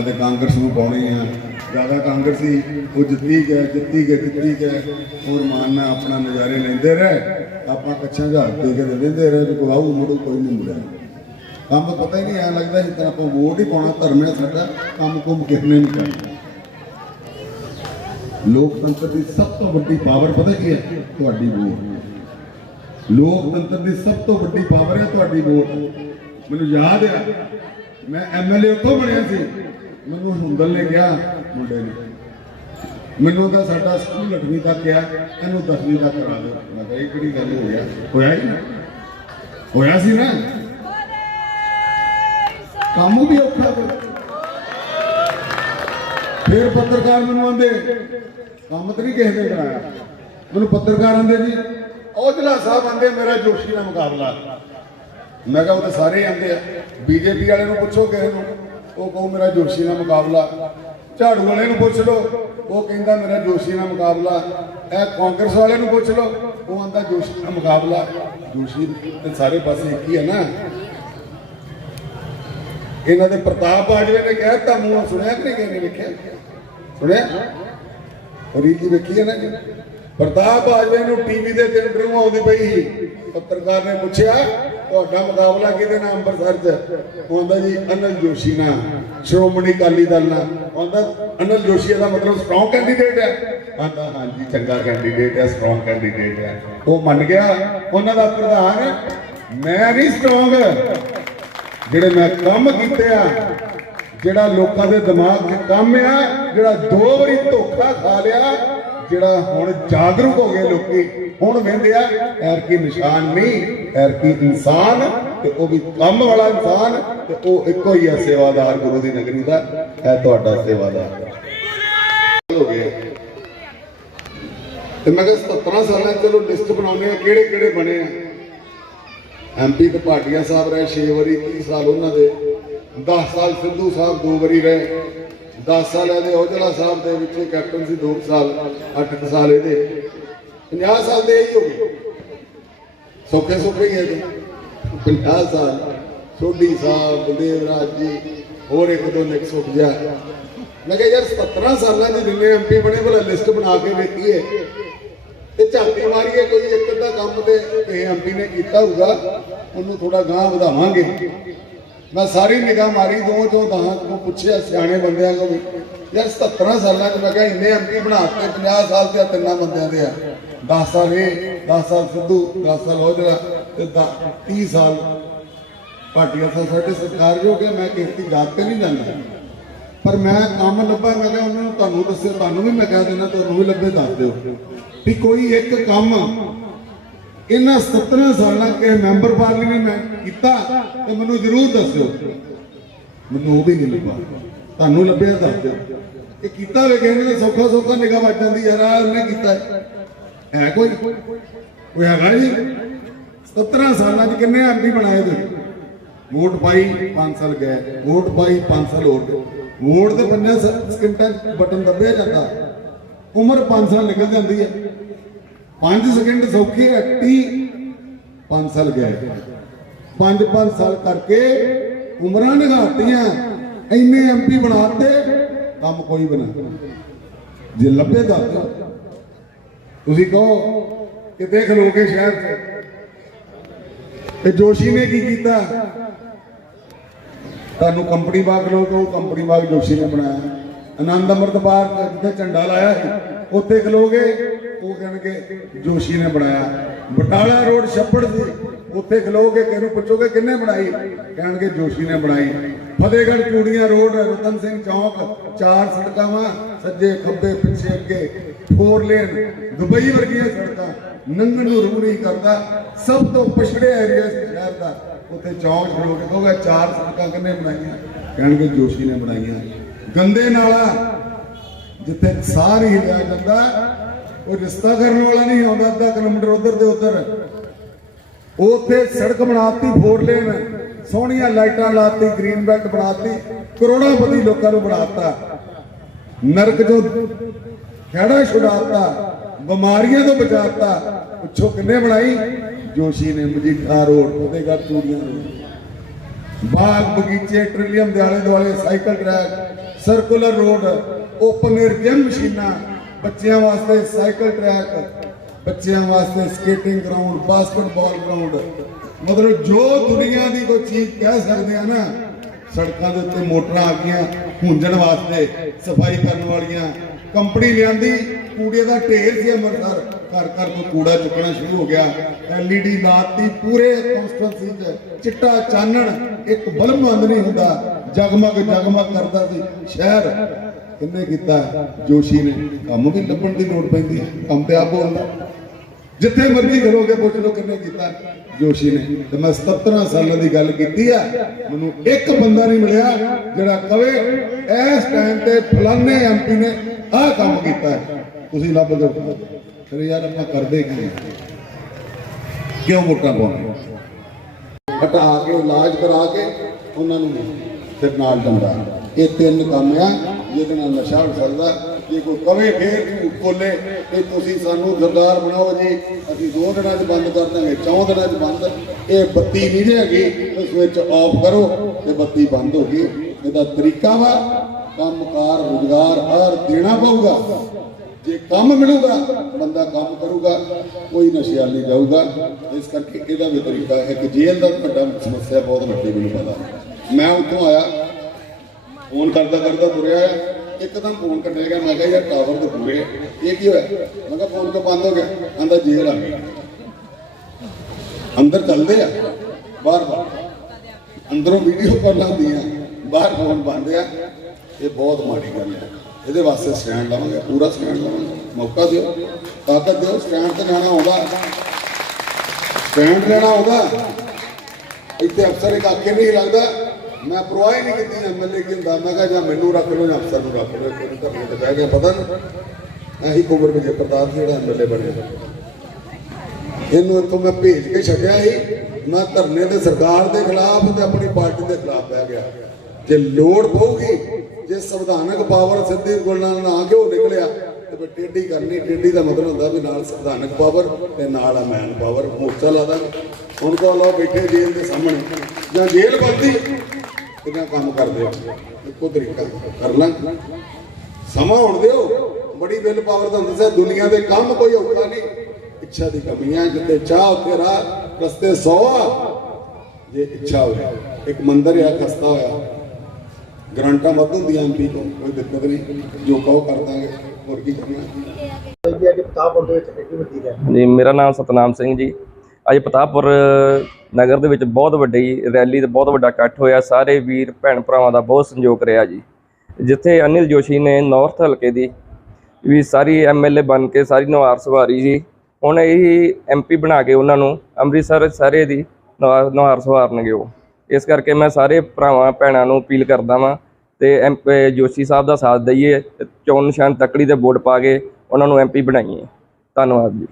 ਤੇ ਕਾਂਗਰਸ ਨੂੰ ਪਾਉਣੀ ਆ। ਜ਼ਿਆਦਾ ਕਾਂਗਰਸੀ ਉਹ ਜਿੱਤੀ ਗਏ ਜਿੱਤੀ ਗਏ ਜਿੱਤੀ ਗਏ ਹੋਰ ਮਾਨ ਆਪਣਾ ਨਜ਼ਾਰੇ ਲੈਂਦੇ ਰਹੇ। ਆਪਾਂ ਕੱਛਾਂ ਝਾੜ ਦੇ ਕੇ ਦੇ ਦਿੰਦੇ ਰਹੇ ਵੀ ਕੋਈ ਮੁੜੂ, ਕੋਈ ਨਹੀਂ ਮੁੜਿਆ। ਕੰਮ ਪਤਾ ਹੀ ਨਹੀਂ ਆ ਲੱਗਦਾ ਜਿੱਦਾਂ ਆਪਾਂ ਵੋਟ ਹੀ ਪਾਉਣਾ, ਧਰਮ ਹੈ ਸਾਡਾ, ਕੰਮ ਕੁਮ ਕਿਹਨੇ ਨਹੀਂ ਕਰਨਾ। ਲੋਕਤੰਤਰ ਦੀ ਸਭ ਤੋਂ ਵੱਡੀ ਪਾਵਰ ਪਤਾ ਕੀ ਹੈ? ਤੁਹਾਡੀ ਵੋਟ। ਲੋਕਤੰਤਰ ਦੀ ਸਭ ਤੋਂ ਵੱਡੀ ਪਾਵਰ ਹੈ ਤੁਹਾਡੀ ਵੋਟ। ਮੈਨੂੰ ਯਾਦ ਆ, ਮੈਂ ਐਮਐਲਏ ਉੱਥੋਂ ਬਣਿਆ ਸੀ। ਮੈਨੂੰ ਹੁੰਦਲ ਨੇ ਕਿਹਾ ਮੁੰਡੇ ਨੇ। ਮੈਨੂੰ ਤਾਂ ਸਾਡਾ ਸਕੂਲ 8ਵੀਂ ਤੱਕ ਗਿਆ ਇਹਨੂੰ 10ਵੀਂ ਤੱਕ ਕਰਾ ਦਿਓ। ਮੈਂ ਕਿਹਾ, ਇਹ ਕਿਹੜੀ ਗੱਲ ਹੋ ਗਿਆ? ਹੋਇਆ ਹੀ ਨਾ। ਹੋਇਆ ਸੀ ਨਾ? ਕੰਮ ਵੀ ਔਖਾ ਕੋਈ ਫਿਰ ਪੱਤਰਕਾਰ ਮੈਨੂੰ ਆਂਦੇ, ਕੰਮ ਤੇ ਨਹੀਂ ਕਿਸੇ ਨੇ ਕਰਾਇਆ। ਮੈਨੂੰ ਪੱਤਰਕਾਰ ਆਂਦੇ ਜੀ, ਔਜਲਾ ਸਾਹਿਬ ਆਂਦੇ, ਮੇਰਾ ਜੋਸ਼ੀ ਦਾ ਮੁਕਾਬਲਾ। ਮੈਂ ਕਿਹਾ, ਉਹ ਤਾਂ ਸਾਰੇ ਹੀ ਆਂਦੇ ਆ। ਬੀਜੇਪੀ ਵਾਲੇ ਨੂੰ ਪੁੱਛੋ ਕਿਸੇ ਨੂੰ। ਉਹ ਕਹੂ ਮੇਰਾ ਜੋਸ਼ੀ ਨਾਲ ਮੁਕਾਬਲਾ। ਝਾੜੂ ਵਾਲੇ ਨੂੰ ਪੁੱਛ ਲਓ, ਉਹ ਕਹਿੰਦਾ ਮੇਰਾ ਜੋਸ਼ੀ ਨਾਲ ਮੁਕਾਬਲਾ। ਇਹ ਕਾਂਗਰਸ ਵਾਲੇ ਨੂੰ ਪੁੱਛ ਲਓ, ਉਹ ਆਂਦਾ ਜੋਸ਼ੀ ਨਾਲ ਮੁਕਾਬਲਾ। ਜੋਸ਼ੀ ਤੇ ਸਾਰੇ ਪਾਸੇ ਇੱਕ ਹੀ ਹੈ ਨਾ। ਇਹਨਾਂ ਦੇ ਪ੍ਰਤਾਪ ਬਾਜਵੇ ਨੇ ਕਿਹਾ, ਤਾ ਸੁਣਿਆ ਕਿ ਨਹੀਂ ਕਿਸੇ ਵੇਖਿਆ? ਸੁਣਿਆ? ਰੀਤੀ ਵੇਖੀ ਹੈ ਨਾ ਜੀ? ਪ੍ਰਤਾਪ ਬਾਜਵੇ ਨੂੰ ਟੀਵੀ ਦੇ ਤੇ ਇੰਟਰਵਿਊ ਆਉਂਦੀ ਪਈ ਸੀ। ਪੱਤਰਕਾਰ ਨੇ ਪੁੱਛਿਆ ਤੁਹਾਡਾ ਮੁਕਾਬਲਾ ਕਿਹਦੇ ਨਾਲ ਅੰਮ੍ਰਿਤਸਰ 'ਚ? ਕਹਿੰਦਾ ਜੀ ਅਨਲ ਜੋਸ਼ੀ ਨਾਲ, ਸ਼੍ਰੋਮਣੀ ਅਕਾਲੀ ਦਲ ਨਾਲ। ਕਹਿੰਦਾ ਅਨਲ ਜੋਸ਼ੀ ਦਾ ਮਤਲਬ ਸਟਰੋਂਗ ਕੈਂਡੀਡੇਟ ਹੈ ਕਹਿੰਦਾ ਹਾਂਜੀ, ਚੰਗਾ ਕੈਂਡੀਡੇਟ ਹੈ ਸਟਰੋਂਗ ਕੈਂਡੀਡੇਟ ਹੈ ਉਹ ਮੰਨ ਗਿਆ, ਉਹਨਾਂ ਦਾ ਪ੍ਰਧਾਨ, ਮੈਂ ਨਹੀਂ ਸਟਰੋਂਗ ਜਿਹੜੇ ਮੈਂ ਕੰਮ ਕੀਤੇ ਆ, ਜਿਹੜਾ ਲੋਕਾਂ ਦੇ ਦਿਮਾਗ 'ਚ ਕੰਮ ਆ, ਜਿਹੜਾ ਦੋ ਵਾਰੀ ਧੋਖਾ ਖਾ ਲਿਆ ਜਿਹੜਾ ਹੁਣ ਜਾਗਰੂਕ ਹੋ ਗਏ ਲੋਕੀ, ਹੁਣ ਵੇਂਦੇ ਆ ਐਰ ਕੀ ਨਿਸ਼ਾਨ ਨਹੀਂ ਐਰ ਕੀ ਇਨਸਾਨ, ਤੇ ਉਹ ਵੀ ਕੰਮ ਵਾਲਾ ਇਨਸਾਨ, ਤੇ ਉਹ ਇੱਕੋ ਹੀ ਹੈ ਸੇਵਾਦਾਰ ਗੁਰੂ ਦੀ ਨਗਰੀ ਦਾ ਹੈ ਤੁਹਾਡਾ ਸੇਵਾਦਾਰ ਹੋ। ਗਏ। ਤੇ ਮੈਂ ਕਿਹਾ 17 ਸਾਲਾਂ ਚਲੋ ਲਿਸਟ ਬਣਾਉਂਦੇ ਆ ਕਿਹੜੇ ਕਿਹੜੇ ਬਣੇ ਆ। ਐਮਪੀ ਤੇ ਭਾਟੀਆ ਸਾਹਿਬ ਰਹੇ 6 ਵਾਰੀ 30 ਸਾਲ ਉਹਨਾਂ ਦੇ 10 ਸਾਲ ਸਿੱਧੂ ਸਾਹਿਬ ਦੋ ਵਾਰੀ ਰਹੇ। 10 ਸਾਲ ਇਹਦੇ ਔਜਲਾ ਸਾਹਿਬ ਦੇ ਵਿੱਚ ਕੈਪਟਨ ਸੀ 2 ਸਾਲ 8 ਸਾਲ ਇਹਦੇ। 50 ਸਾਲ ਦੇ ਇਹੀ ਹੋ ਗਏ। ਸੌਖੇ ਸੌਖੇ ਹੀ ਹੈ 50 ਸਾਲ, ਸੋਢੀ ਸਾਹਿਬ ਬਲਦੇਵ ਰਾਜ ਜੀ, ਹੋਰ ਇੱਕ ਦੋ ਨਿਕ ਸੁੱਕ ਜਾ ਮੈਂ ਕਿਹਾ ਯਾਰ 17 ਸਾਲਾਂ ਦੇ ਜਿੰਨੇ ਐਮਪੀ ਬਣੇ, ਭਲਾ ਲਿਸਟ ਬਣਾ ਕੇ ਵੇਖੀਏ। ਤੇ ਝਾਤੀ ਮਾਰੀਏ ਕੋਈ ਇੱਕ ਅੱਧਾ ਕੰਮ ਤੇ ਕਿਸੇ ਐਮਪੀ ਨੇ ਕੀਤਾ ਹੋਊਗਾ, ਉਹਨੂੰ ਥੋੜਾ ਗਾਂ ਵਧਾਵਾਂਗੇ। ਮੈਂ ਸਾਰੀ ਨਿਗਾਹ ਮਾਰੀ ਦੋ ਚੋਂ ਦਹਾਂ ਤੋਂ ਪੁੱਛਿਆ ਸਿਆਣੇ ਬੰਦਿਆਂ ਕੋਲ ਵੀ, ਯਾਰ 17 ਸਾਲਾਂ ਚ ਮੈਂ ਕਿਹਾ ਇੰਨੇ ਐਮਪੀ ਬਣਾਤੇ 50 ਸਾਲ ਤੇ ਤਿੰਨਾਂ ਬੰਦਿਆਂ ਦੇ ਆ। 10 ਸਾਲ ਇਹ 10 ਸਾਲ ਸਿੱਧੂ 10 ਸਾਲ ਹੋ ਔਜਲਾ ਤੇ 30 ਸਾਲ ਭਾਟੀਆ ਸਾਹਿਬ ਸਾਡੇ ਸਰਕਾਰ ਜੋ ਕਿ ਮੈਂ ਕਿਰਤੀ ਦੀ ਤੇ ਨਹੀਂ ਜਾਂਦਾ। ਪਰ ਮੈਂ ਕੰਮ ਲੱਭਾ ਮੈਂ ਕਿਹਾ ਉਹਨਾਂ ਨੂੰ ਤੁਹਾਨੂੰ ਦੱਸਿਆ ਤੁਹਾਨੂੰ ਵੀ ਮੈਂ ਕਹਿ ਦੇਣਾ ਤੁਹਾਨੂੰ ਵੀ ਲੱਭੇ ਦੱਸ ਦਿਓ। ਵੀ ਕੋਈ ਇੱਕ ਕੰਮ ਇਹਨਾਂ 17 ਸਾਲਾਂ ਕੇ ਮੈਂਬਰ ਪਾਰਲੀਮੈਂਟ ਮੈਂ ਕੀਤਾ ਤੇ ਮੈਨੂੰ ਜ਼ਰੂਰ ਦੱਸਿਓ। ਮੈਨੂੰ ਉਹ ਵੀ ਨਹੀਂ ਲੱਭਾ। ਤੁਹਾਨੂੰ ਲੱਭਿਆ ਦੱਸ ਦਿਓ। ਇਹ ਕੀਤਾ ਵੇ ਕਹਿੰਦੇ ਸੌਖਾ ਸੌਖਾ ਨਿਗਾਹ ਵੱਜ ਜਾਂਦੀ ਯਾਰ, ਆਹ ਉਹਨੇ ਕੀਤਾ। ਹੈ। ਕੋਈ? ਕੋਈ ਹੈਗਾ ਜੀ? 17 ਸਾਲਾਂ ਚ ਕਿੰਨੇ ਐਮਪੀ ਬਣਾਏ ਤੁਸੀਂ? ਵੋਟ ਪਾਈ 5 ਸਾਲ ਗਏ, ਵੋਟ ਪਾਈ 5 ਸਾਲ ਹੋਰ ਗਏ। ਵੋਟ ਦੇ ਪੰਨੇ ਸਕਿੰਟਾਂ ਬਟਨ ਦੱਬਿਆ ਜਾਂਦਾ। ਉਮਰ 5 ਸਾਲ ਨਿਕਲ ਜਾਂਦੀ ਹੈ। 5 ਸਕਿੰਟ ਸੌਖੀ ਐਕਟੀ 30 5 ਸਾਲ ਗਏ। 5-5 ਸਾਲ ਕਰਕੇ ਉਮਰਾਂ ਨਿਗਾਤੀਆਂ ਇੰਨੇ ਐਮਪੀ ਬਣਾਤੇ, ਕੰਮ ਕੋਈ ਬਣਾ ਜੇ ਲੱਭੇ ਦੱਸ ਤੁਸੀਂ ਕਹੋ ਕਿਤੇ ਖਲੋ ਕੇ ਸ਼ਹਿਰ ਤੇ ਜੋਸ਼ੀ ਨੇ ਕੀ ਕੀਤਾ? ਤੁਹਾਨੂੰ ਕੰਪਨੀ ਬਾਗ ਲੋਕ ਉਹ ਕੰਪਨੀ ਬਾਗ ਜੋਸ਼ੀ ਨੇ ਬਣਾਇਆ। ਆਨੰਦ ਅੰਮ੍ਰਿਤ ਬਾਗ ਜਿੱਥੇ ਝੰਡਾ ਲਾਇਆ ਸੀ, ਉੱਥੇ ਖਲੋਗੇ। ਉਹ ਕਹਿਣਗੇ ਜੋਸ਼ੀ ਨੇ ਬਣਾਇਆ। ਬਟਾਲਾ ਰੋਡ ਛੱਪੜ ਸੀ। ਉੱਥੇ ਖਲੋਗੇ ਕਿਹਨੂੰ ਪੁੱਛੋਗੇ ਕਿੰਨੇ ਬਣਾਈ? ਕਹਿਣਗੇ ਜੋਸ਼ੀ ਨੇ ਬਣਾਈ। ਫਤਿਹਗੜ੍ਹ ਚੂੜੀਆਂ ਰੋਡ, ਰਤਨ ਸਿੰਘ ਚੌਕ, ਚਾਰ ਸੜਕਾਂ ਵਾ ਸੱਜੇ ਖੱਬੇ, ਪਿੱਛੇ ਅੱਗੇ ਫੋਰ ਲੇਨ ਦੁਬਈ ਵਰਗੀਆਂ ਸੜਕਾਂ। ਨੰਗਣ ਨੂੰ ਰੂਹ ਨਹੀਂ ਕਰਦਾ। ਸਭ ਤੋਂ ਪਛੜਿਆ ਏਰੀਆ ਸ਼ਹਿਰ ਦਾ। ਉੱਥੇ ਚੌਂਕ ਖਲੋ ਕੇ ਕਹੋਗੇ ਚਾਰ ਸੜਕਾਂ ਕਿੰਨੇ ਬਣਾਈਆਂ? ਕਹਿਣਗੇ ਜੋਸ਼ੀ ਨੇ ਬਣਾਈਆਂ। ਗੰਦੇ ਨਾਲਾ, ਜਿੱਥੇ ਸਾਰੀ ਹਿਲਿਆ ਕਰਦਾ ਉਹ ਰਿਸ਼ਤਾ ਕਰਨ ਵਾਲਾ ਨਹੀਂ ਆਉਂਦਾ, ਅੱਧਾ ਕਿਲੋਮੀਟਰ ਉਧਰ ਤੇ ਉਧਰ। ਉੱਥੇ ਸੜਕ ਬਣਾਤੀ, ਫੋਰ ਲੇਨ। ਸੋਹਣੀਆਂ ਲਾਈਟਾਂ ਲਾਤੀ, ਗ੍ਰੀਨ ਬੈਲਟ ਬਣਾਤੀ, ਕਰੋੜਾਪਤੀ ਲੋਕਾਂ ਨੂੰ ਬਣਾਤਾ। ਨਰਕ ਜੋ ਖੜਾ ਛੁਡਾਤਾ, ਬਿਮਾਰੀਆਂ ਤੋਂ ਬਚਾਤਾ। ਪੁੱਛੋ ਕਿੰਨੇ ਬਣਾਈ? ਜੋਸ਼ੀ ਨੇ ਮਜੀਠਾ ਰੋਡ ਫਤਿਹਗੜ੍ਹ ਚੂੜੀਆਂ ਰੋਡ ਬਾਗ ਬਗੀਚੇ, ਟ੍ਰਿਲੀਅਮ ਦੇ ਆਲੇ ਦੁਆਲੇ cycle track, circular road open air gym ਮਸ਼ੀਨਾਂ ਬੱਚਿਆਂ ਵਾਸਤੇ ਸਾਈਕਲ ਟਰੈਕ, ਬੱਚਿਆਂ ਵਾਸਤੇ ਸਕੇਟਿੰਗ ਗਰਾਊਂਡ ਬਾਸਕਟਬਾਲ ਗਰਾਊਂਡ ਮਤਲਬ ਜੋ ਦੁਨੀਆ ਦੀ ਕੋਈ ਚੀਜ਼ ਕਹਿ ਸਕਦੇ ਆ ਨਾ, ਸੜਕਾਂ ਦੇ ਉੱਤੇ ਮੋਟਰਾਂ ਆ ਗਈਆਂ ਹੁੰਜਣ ਵਾਸਤੇ ਸਫ਼ਾਈ ਕਰਨ ਵਾਲੀਆਂ। ਕੰਪਨੀ ਲਿਆਂਦੀ, ਕੂੜੇ ਦਾ ਢੇਰ ਸੀ ਅੰਮ੍ਰਿਤਸਰ। ਘਰ ਘਰ ਤੋਂ ਕੂੜਾ ਚੁੱਕਣਾ ਸ਼ੁਰੂ ਹੋ ਗਿਆ। ਐਲਈਡੀ ਲਾਤੀ, ਪੂਰੇ ਕਨਸਟੀਟੂਐਂਸੀ 'ਚ ਚਿੱਟਾ ਚਾਨਣ, ਇੱਕ ਬਲਬ ਬੰਦ ਨਹੀਂ ਹੁੰਦਾ। ਜਗਮਗ ਜਗਮਗ ਕਰਦਾ ਸੀ। ਸ਼ਹਿਰ ਕਿੰਨੇ ਕੀਤਾ? ਜੋਸ਼ੀ ਨੇ। ਕੰਮ ਵੀ ਲੱਭਣ ਦੀ ਲੋੜ ਪੈਂਦੀ ਹੈ। ਕੰਮ ਤੇ ਆਪ ਬੋਲਦਾ। ਜਿੱਥੇ ਮਰਜ਼ੀ ਕਰੋਗੇ, ਪੁੱਛ ਲਓ ਕਿੰਨੇ ਕੀਤਾ। ਜੋਸ਼ੀ ਨੇ। ਤੇ ਮੈਂ 17 ਸਾਲਾਂ ਦੀ ਗੱਲ ਕੀਤੀ ਆ। ਮੈਨੂੰ ਇੱਕ ਬੰਦਾ ਨਹੀਂ ਮਿਲਿਆ ਜਿਹੜਾ ਕਵੇ, ਇਸ ਟਾਈਮ ਤੇ ਫਲਾਣੇ ਐਮਪੀ ਨੇ ਆਹ ਕੰਮ ਕੀਤਾ ਤੁਸੀਂ ਲੱਭ ਦਿਓ ਫਿਰ ਯਾਰ ਆਪਾਂ ਕਰਦੇ ਕੀ ਕਿਉਂ ਵੋਟਾਂ ਪਾਉਣੇ ਹਟਾ ਕੇ, ਇਲਾਜ ਕਰਾ ਕੇ ਉਹਨਾਂ ਨੂੰ ਫਿਰ ਨਾਲ ਡੰਡਾ ਇਹ ਤਿੰਨ ਕੰਮ ਆ, ਜਿਹਦੇ ਨਾਲ ਨਸ਼ਾ ਹੋ ਸਕਦਾ ਜੇ ਕੋਈ ਕਵੇ ਫੇਰ ਝੂਠ ਬੋਲੇ ਕਿ ਤੁਸੀਂ ਸਾਨੂੰ ਸਰਦਾਰ ਬਣਾਓ ਜੀ, ਅਸੀਂ ਦੋ ਦਿਨਾਂ 'ਚ ਬੰਦ ਕਰ ਦਾਂਗੇ ਚੌਂ ਦਿਨਾਂ 'ਚ ਬੰਦ। ਇਹ ਬੱਤੀ ਨਹੀਂ ਜੇ ਹੈਗੀ ਤੇ ਸਵਿਚ ਆਫ ਕਰੋ ਤੇ ਬੱਤੀ ਬੰਦ ਹੋ ਗਈ। ਇਹਦਾ ਤਰੀਕਾ ਵਾ, ਕੰਮਕਾਰ ਰੁਜ਼ਗਾਰ ਹਰ ਦੇਣਾ ਪਊਗਾ। ਜੇ ਕੰਮ ਮਿਲੂਗਾ, ਬੰਦਾ ਕੰਮ ਕਰੂਗਾ, ਕੋਈ ਨਸ਼ੇ ਨਹੀਂ ਜਾਊਗਾ। ਇਸ ਕਰਕੇ ਇਹਦਾ ਵੀ ਤਰੀਕਾ ਹੈ ਕਿ ਜੇਲ੍ਹ ਦਾ ਵੱਡਾ ਸਮੱਸਿਆ ਬਹੁਤ ਵੱਡੀ ਮੈਨੂੰ ਪਤਾ। ਮੈਂ ਉੱਥੋਂ ਆਇਆ। ਫੋਨ ਕਰਦਾ ਕਰਦਾ ਤੁਰਿਆ ਆ ਇੱਕਦਮ ਫੋਨ ਕੱਟਿਆ ਗਿਆ। ਮੈਂ ਕਿਹਾ, ਯਾਰ ਟਾਵਰ ਤੋਂ ਪੂਰੇ ਇਹ ਕੀ ਹੋਇਆ? ਮੈਂ ਕਿਹਾ, ਫੋਨ ਤੋਂ ਬੰਦ ਹੋ ਗਿਆ। ਕਹਿੰਦਾ, ਜੇਲ੍ਹ ਆ। ਗਈ ਅੰਦਰ ਚੱਲਦੇ ਆ। ਬਾਹਰ ਬਾਹਰ। ਅੰਦਰੋਂ ਵੀਡੀਓ ਕਾਲਾਂ ਆਉਂਦੀਆਂ। ਬਾਹਰ ਫੋਨ ਬੰਦ ਆ। ਇਹ ਬਹੁਤ ਮਾੜੀ ਗੱਲ ਹੈ ਇਹਦੇ ਵਾਸਤੇ ਸਟੈਂਡ ਲਵਾਂਗੇ। ਪੂਰਾ ਸਟੈਂਡ ਲਵਾਂਗੇ। ਮੌਕਾ ਦਿਓ। ਤਾਕਤ ਦਿਓ। ਸਟੈਂਡ ਤੇ ਲੈਣਾ ਆਉਂਦਾ। ਸਟੈਂਡ ਲੈਣਾ ਆਉਂਦਾ। ਇੱਥੇ ਅਫਸਰ ਇੱਕ ਆਖੇ ਨਹੀਂ ਲੱਗਦਾ। ਮੈਂ ਪਰਵਾਹ ਹੀ ਨਹੀਂ ਕੀਤੀ ਐਮਐਲਏ ਕੀ ਹੁੰਦਾ? ਮੈਂ ਕਿਹਾ, ਜਾਂ ਮੈਨੂੰ ਰੱਖ ਲਓ, ਜਾਂ ਅਫਸਰ ਨੂੰ ਰੱਖ ਲਓ ਕੋਈ ਧਰਨੇ ਤੇ ਬਹਿ ਗਿਆ ਪਤਾ ਨਹੀਂ ਇਹੀ ਕੁਮਰ ਵਿਜੇ ਪ੍ਰਤਾਪ ਜਿਹੜਾ ਐਮਐਲਏ ਬਣਿਆ ਇਹਨੂੰ ਇੱਥੋਂ ਮੈਂ ਭੇਜ ਕੇ ਛੱਡਿਆ ਸੀ। ਮੈਂ ਧਰਨੇ ਤੇ ਸਰਕਾਰ ਦੇ ਖਿਲਾਫ ਤੇ ਆਪਣੀ ਪਾਰਟੀ ਦੇ ਖਿਲਾਫ ਬਹਿ ਗਿਆ। ਜੇ ਲੋੜ ਪਊਗੀ, ਜੇ ਸੰਵਿਧਾਨਕ ਪਾਵਰ ਸਿੱਧੀ ਗੁਲਣਾ ਨਾ ਕਿ ਉਹ ਨਿਕਲਿਆ, ਤੇ ਫਿਰ ਟੇਢੀ ਕਰਨੀ। ਟੇਢੀ ਦਾ ਮਤਲਬ ਹੁੰਦਾ ਵੀ ਨਾਲ ਸੰਵਿਧਾਨਕ ਪਾਵਰ ਤੇ ਨਾਲ ਆ ਮੈਨ ਪਾਵਰ, ਮੋਰਚਾ ਲਾ ਦਾਂਗੇ। ਹੁਣ ਕੋ ਲੋ ਬੈਠੇ ਜੇਲ੍ਹ ਦੇ ਸਾਹਮਣੇ। ਜਾਂ ਜੇਲ੍ਹ ਬੰਦੀ ਕਿੰਨਾ ਕੰਮ ਕਰਦੇ ਹੋ? ਇੱਕੋ ਤਰੀਕਾ ਕਰ ਲਾਂ। ਸਮਾਂ ਹੋਣ ਦਿਓ। ਬੜੀ ਵਿਲ ਪਾਵਰ ਦਾ ਹੁੰਦਾ ਸੀ ਦੁਨੀਆ ਦੇ ਕੰਮ ਕੋਈ ਔਖਾ ਨਹੀਂ। ਇੱਛਾ ਦੀ ਕਮੀ ਹੈ ਜਿੱਤੇ ਚਾਹ ਉੱਥੇ ਰਾਹ ਰਸਤੇ ਸੌ ਜੇ ਇੱਛਾ ਹੋਵੇ ਇੱਕ ਮੰਦਰ ਆ ਖਸਤਾ ਹੋਇਆ ਗਰੰਟਾਂ ਵੱਧ ਹੁੰਦੀਆਂ ਐਮਪੀ ਤੋਂ ਕੋਈ ਦਿੱਕਤ ਨਹੀਂ। ਜੋ ਕਹੋ ਕਰ ਦਾਂਗੇ। ਹੋਰ ਕੀ ਕਰਨਾ? ਜੀ ਮੇਰਾ ਨਾਮ ਸਤਨਾਮ ਸਿੰਘ ਜੀ। ਅੱਜ ਪਤਾਪੁਰ ਨਗਰ ਦੇ ਵਿੱਚ ਬਹੁਤ ਵੱਡੀ ਰੈਲੀ ਤੇ ਬਹੁਤ ਵੱਡਾ ਇਕੱਠ ਹੋਇਆ। ਸਾਰੇ ਵੀਰ, ਭੈਣ ਭਰਾਵਾਂ ਦਾ ਬਹੁਤ ਸੰਯੋਗ ਰਿਹਾ ਜੀ। ਜਿੱਥੇ ਅਨਿਲ ਜੋਸ਼ੀ ਨੇ ਨਾਰਥ ਹਲਕੇ ਦੀ ਵੀ ਸਾਰੀ ਐਮਐਲਏ ਬਣ ਕੇ ਸਾਰੀ ਨਵਾਰ ਸਵਾਰੀ ਜੀ ਹੁਣ ਇਹ ਐਮਪੀ ਬਣਾ ਕੇ ਉਹਨਾਂ ਨੂੰ ਅੰਮ੍ਰਿਤਸਰ ਸਾਰੇ ਦੀ ਨਵਾ- ਨਵਾਰ ਸਵਾਰਨਗੇ ਉਹ। ਇਸ ਕਰਕੇ ਮੈਂ ਸਾਰੇ ਭਰਾਵਾਂ, ਭੈਣਾਂ ਨੂੰ ਅਪੀਲ ਕਰਦਾ ਵਾਂ ਤੇ ਐਮ ਜੋਸ਼ੀ ਸਾਹਿਬ ਦਾ ਸਾਥ ਦਈਏ ਤੇ ਚੋਣ ਨਿਸ਼ਾਨ ਤਕੜੀ ਤੇ ਵੋਟ ਪਾ ਕੇ ਉਹਨਾਂ ਨੂੰ ਐਮਪੀ ਬਣਾਈਏ। ਧੰਨਵਾਦ ਜੀ।